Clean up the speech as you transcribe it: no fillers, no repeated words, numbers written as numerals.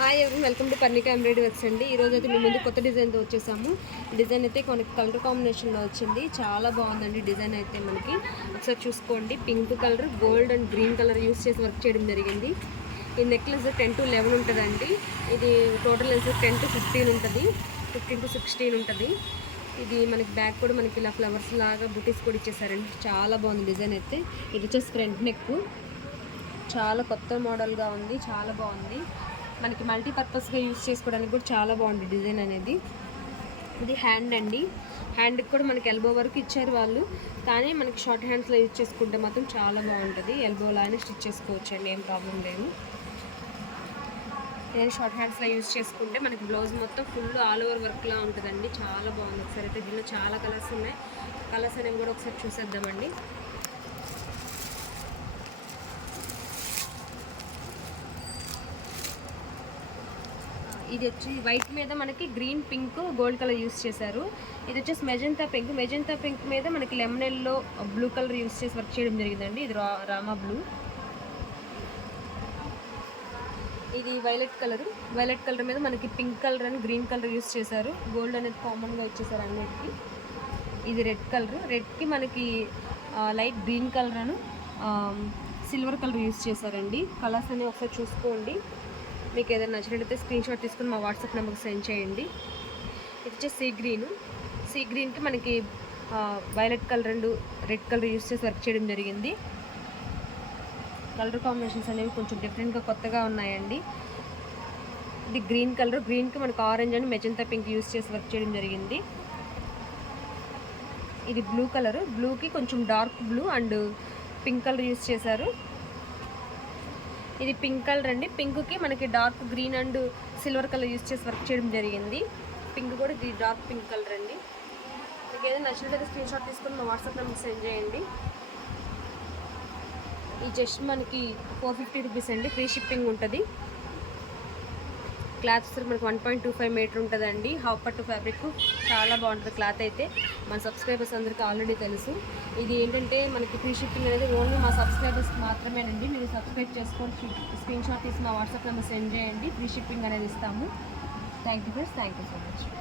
Hi ఎవరి welcome to Parnika embroidery works అండి. ఈరోజు అయితే మేము ముందు కొత్త డిజైన్తో వచ్చేసాము. డిజైన్ అయితే మనకి కలర్ కాంబినేషన్లో వచ్చింది. చాలా బాగుందండి డిజైన్ అయితే. మనకి ఒకసారి చూసుకోండి, pink colour, gold and green colour use చేసి వర్క్ చేయడం జరిగింది. ఈ నెక్లెస్ 10 to 11 ఉంటుందండి. ఇది టోటల్ లెన్స్ 10 to 15 ఉంటుంది, 15 to 16 ఉంటుంది. ఇది మనకి బ్యాక్ కూడా మనకి ఇలా ఫ్లవర్స్ లాగా బుటీస్ కూడా ఇచ్చేసారండి. చాలా బాగుంది డిజైన్ అయితే. ఇది వచ్చేసి ఫ్రంట్ నెక్, చాలా కొత్త మోడల్గా ఉంది, చాలా బాగుంది. మనకి మల్టీపర్పస్గా యూస్ చేసుకోవడానికి కూడా చాలా బాగుంది డిజైన్ అనేది. ఇది హ్యాండ్ అండి. హ్యాండ్కి కూడా మనకి ఎల్బో వరకు ఇచ్చారు వాళ్ళు, కానీ మనకి షార్ట్ హ్యాండ్స్లో యూజ్ చేసుకుంటే మాత్రం చాలా బాగుంటుంది. ఎల్బోలో అయినా స్టిచ్ చేసుకోవచ్చు అండి, ఏం ప్రాబ్లం లేదు. నేను షార్ట్ హ్యాండ్స్లో యూజ్ చేసుకుంటే మనకి బ్లౌజ్ మొత్తం ఫుల్ ఆల్ ఓవర్ వర్క్లా ఉంటుందండి. చాలా బాగుంది. ఒకసారి అయితే దీనిలో చాలా కలర్స్ ఉన్నాయి. కలర్స్ అనేవి కూడా ఒకసారి చూసేద్దామండి. ఇది వచ్చి వైట్ మీద మనకి green, pink, gold colour use చేశారు. ఇది వచ్చేసి మెజంతా పింక్. మెజంతా పింక్ మీద మనకి lemon yellow, blue colour use చేసి వర్క్ చేయడం జరిగిందండి. ఇది రామా బ్లూ. ఇది వైలెట్ కలర్. వైలెట్ కలర్ మీద మనకి పింక్ కలర్ అని గ్రీన్ కలర్ యూస్ చేశారు. గోల్డ్ అనేది కామన్గా ఇచ్చేసారు అన్నిటికీ. ఇది రెడ్ కలర్. రెడ్కి మనకి లైట్ గ్రీన్ కలర్ అని సిల్వర్ కలర్ యూస్ చేశారండి. కలర్స్ అనేవి ఒకసారి చూసుకోండి. మీకు ఏదైనా నచ్చినట్లయితే స్క్రీన్ షాట్ తీసుకుని మా వాట్సాప్ నెంబర్కి సెండ్ చేయండి. ఇది వచ్చేసి సీ గ్రీన్. సీ గ్రీన్కి మనకి violet colour and red colour use చేసి వర్క్ చేయడం జరిగింది. కలర్ కాంబినేషన్స్ అనేవి కొంచెం డిఫరెంట్గా కొత్తగా ఉన్నాయండి. ఇది గ్రీన్ కలర్. గ్రీన్కి మనకి orange and magenta pink use చేసి వర్క్ చేయడం జరిగింది. ఇది బ్లూ కలర్. బ్లూకి కొంచెం dark blue and pink colour use చేశారు. ఇది పింక్ కలర్ అండి. పింక్కి మనకి dark green and silver colour use చేసి వర్క్ చేయడం జరిగింది. పింక్ కూడా ఇది డార్క్ పింక్ కలర్ అండి. మీకు ఏదైనా నచ్చినట్లయితే స్క్రీన్ షాట్ తీసుకొని మా వాట్సాప్ నెంబర్కి సెండ్ చేయండి. ఈ జస్ట్ మనకి 450 రూపీస్ అండి. ఫ్రీ షిప్పింగ్ ఉంటుంది. క్లాత్ మనకి 1.25 మీటర్ ఉంటుందండి. హాఫ్ పట్టు ఫ్యాబ్రిక్. చాలా బాగుంటుంది క్లాత్ అయితే. మన సబ్స్క్రైబర్స్ అందరికీ ఆల్రెడీ తెలుసు. ఇది ఏంటంటే మనకి ఫ్రీ షిప్పింగ్ అనేది ఓన్లీ మా సబ్స్క్రైబర్స్ మాత్రమేనండి. మీరు సబ్స్క్రైబ్ చేసుకొని స్క్రీన్ షాట్ తీసి మా వాట్సాప్ నెంబర్ సెండ్ చేయండి. ఫ్రీ షిప్పింగ్ అనేది ఇస్తాము. Thank you friends. Thank you so much.